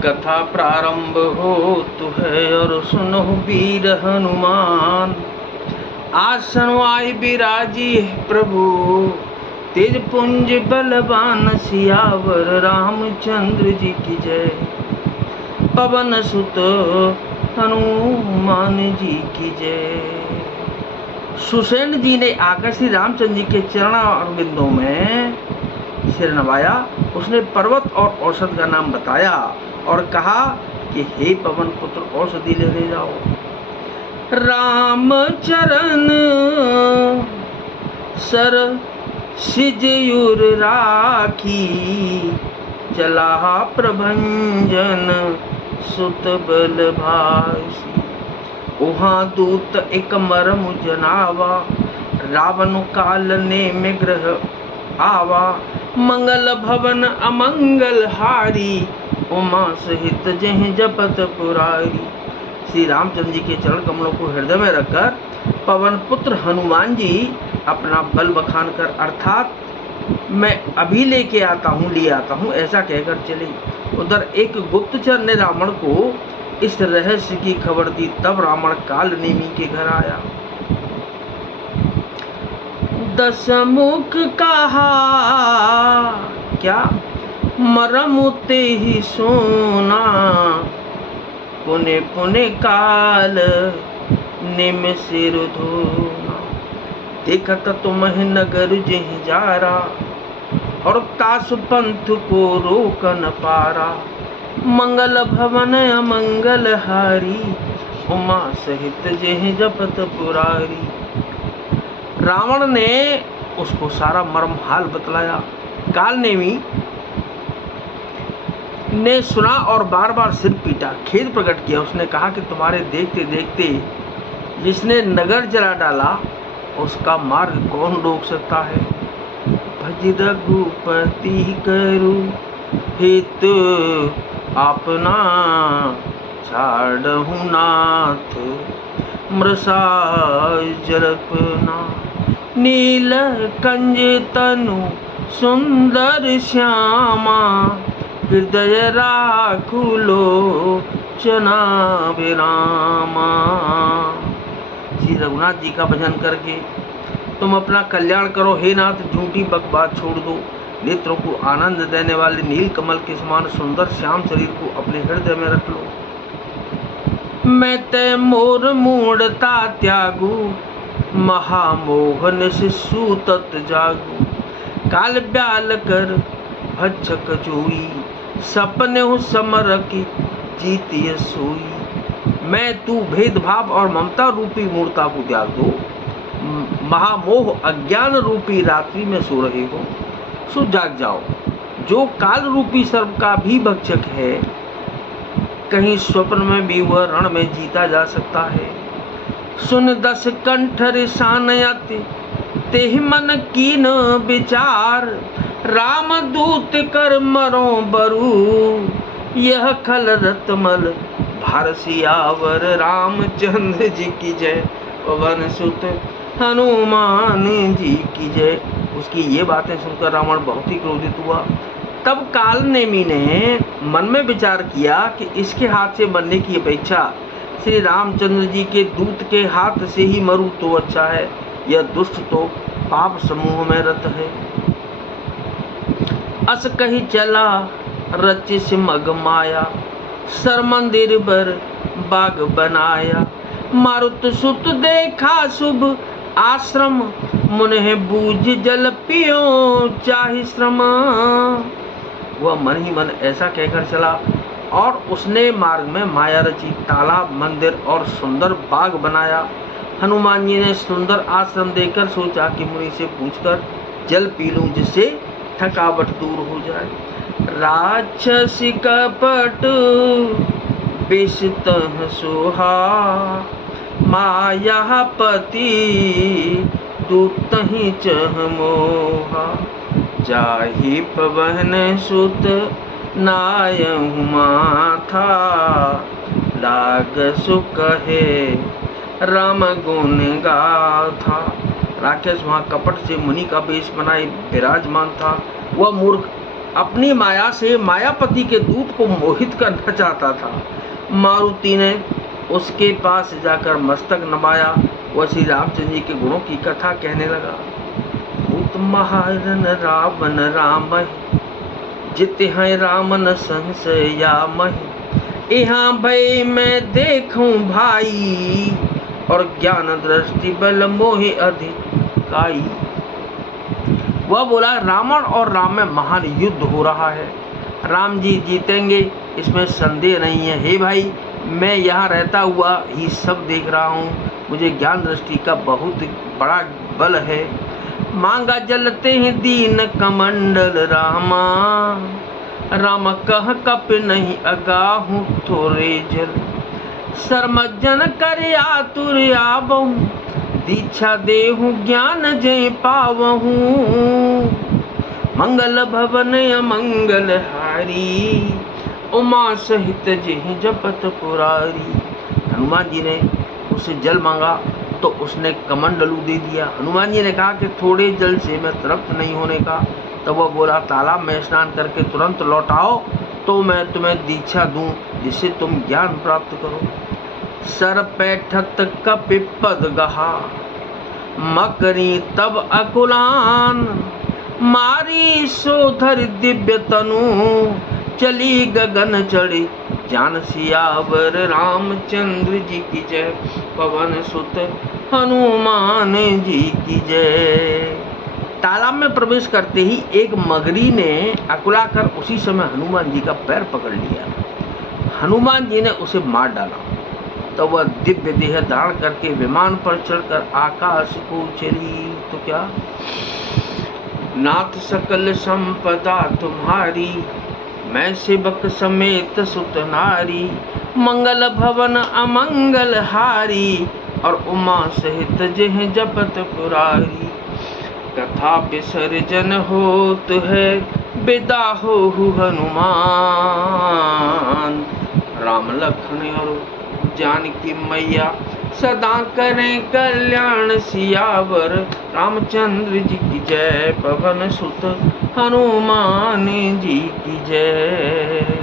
कथा प्रारंभ होत है और सुनो वीर हनुमान। आसन आय विराजी प्रभु तेज पुंज बलवान सियावर रामचंद्र जी की जय। पवन सुत हनुमान जी की जय। सुसेन जी ने आकर श्री रामचंद्र जी के चरण बिंदों में सिर नवाया। उसने पर्वत और औषध का नाम बताया और कहा कि हे पवन पुत्र औषधि ले जाओ। राम चरण सर सिजयुर राखी चला प्रभंजन सुत बल भाषी। उहाँ दूत एक मरम जनावा रावण काल ने में ग्रह आवा। मंगल भवन अमंगल हारी उमा सहित जह जपत पुरारी। श्री रामचंद्र जी के चरण कमलों को हृदय में रखकर पवन पुत्र हनुमान जी अपना बल बखान कर अर्थात मैं अभी लेके आता हूँ ले आता हूँ ऐसा कहकर चले। उधर एक गुप्तचर ने रावण को इस रहस्य की खबर दी। तब रावण काल नेमी के घर आया। दस मुख कहा क्या मरम ते ही सोना। पुने पुने काल निम सिर धोना। देखत तुम्हें नगर जह जारा और तास पंथ को रोक न पारा। मंगल भवन अमंगल हारी उमा सहित जह जपत पुरारी। रावण ने उसको सारा मर्म हाल बतलाया। कालनेमी ने सुना और बार बार सिर पीटा, खेद प्रकट किया। उसने कहा कि तुम्हारे देखते देखते जिसने नगर जला डाला उसका मार्ग कौन रोक सकता है। भज रघुपति करु हित अपना छाड़हु नाथ मृषा जल्पना। नील कंज तनु सुंदर श्यामा हृदय राखु लोचना विरामा। श्री रघुनाथ जी का भजन करके तुम अपना कल्याण करो। हे नाथ झूठी बकबात छोड़ दो। नेत्रों को आनंद देने वाले नील कमल के समान सुंदर श्याम शरीर को अपने हृदय में रख लो। मैं ते मोर मूढ़ता त्यागू महामोहन से सूतत जागू। काल ब्याल कर भक्षक जोई सपने हो समर की जीतिय सोई। मैं तू भेदभाव और ममता रूपी मूर्ता को त्याग दो। महामोह अज्ञान रूपी रात्रि में सो रहे हो सो जाग जाओ। जो काल रूपी सर्प का भी भक्षक है कहीं स्वप्न में भी वह रण में जीता जा सकता है। सुन दस कंठ रिसानयति तेहि मन कीन विचार। राम दूत कर मरो बरु यह खल रतमल भार सियावर रामचंद्र जी की जय। पवन सुत हनुमान जी की जय। उसकी ये बातें सुनकर रावण बहुत ही क्रोधित हुआ। तब कालनेमी ने मन में विचार किया कि इसके हाथ से मरने की अपेक्षा श्री रामचंद्र जी के दूत के हाथ से ही मरूं तो अच्छा है। यह दुष्ट तो पाप समूह में रत है। अस कही चला रचिस मग माया सर मंदिर बर बाग बनाया। मारुत सुत देखा शुभ आश्रम मुने बूझ जल पियो चाहि श्रम। वह मन ही मन ऐसा कहकर चला और उसने मार्ग में माया रची, तालाब मंदिर और सुंदर बाग बनाया। हनुमान जी ने सुंदर आश्रम देकर सोचा कि मुनि से पूछकर जल पी लूं जिससे थकावट दूर हो जाए। राक्षसी कपट बिषतः सोहा मायापति दूतहि चह मोहा। जाहि पवन सुत नायहु माथा लाग सुकहे राम गुण गाथा। राक्षस वहाँ कपट से मुनि का वेश बनाए विराजमान था। वह मूर्ख अपनी माया से मायापति के दूत को मोहित करना चाहता था। मारुति ने उसके पास जाकर मस्तक नवाया। वह श्री रामचंद्र जी के गुणों की कथा कहने लगा। भूत महारन रावण राम जित हैं रामन संशया महि। यहाँ भय मैं देखूं भाई और ज्ञान दृष्टि बल मोहि अधिकाई। वह बोला, रावण और राम में महान युद्ध हो रहा है। राम जी जीतेंगे, इसमें संदेह नहीं है। हे भाई, मैं यहाँ रहता हुआ ही सब देख रहा हूँ। मुझे ज्ञान दृष्टि का बहुत बड़ा बल है। मांगा जलते हैं दीन कमंडल रामा। राम कह कप नहीं अगाहूँ थोड़े जल। शर्मजन कर आतुर आवहूँ। दीक्षा देहूँ ज्ञान जय पावहूँ। मंगल भवन अमंगल हारी। उमा सहित जहि जपत पुरारी। हनुमान जी ने उससे जल मांगा तो उसने कमंडलू दे दिया। हनुमान जी ने कहा कि थोड़े जल से मैं तृप्त नहीं होने का। तब वह बोला, तालाब में स्नान करके तुरंत लौट आओ तो मैं तुम्हें दीक्षा दूं जिससे तुम ज्ञान प्राप्त करो। सर पैठत कपि पद गहा। मकरी तब अकुलान। मारी सोधर दिव्य तनु। चली गगन चढ़ी जान सियावर। रामचंद्र जी की जय। पवन सुत हनुमान जी की जय। तालाब में प्रवेश करते ही एक मगरी ने अकुलाकर उसी समय हनुमान जी का पैर पकड़ लिया। हनुमान जी ने उसे मार डाला। तो वह दिव्य देह धारण करके विमान पर चढ़कर आकाश को चली। तो क्या, नाथ सकल संपदा तुम्हारी। मैं सेवक समेत सुत नारी। मंगल भवन अमंगल हारी। और उमा सहित जह जपत पुरारी। कथा विसर्जन होत है विदा हो हनुमान। राम लखन और जानकी मैया सदा करें कल्याण सियावर। रामचंद्र जी की जय। पवन सुत हनुमान जी की जय।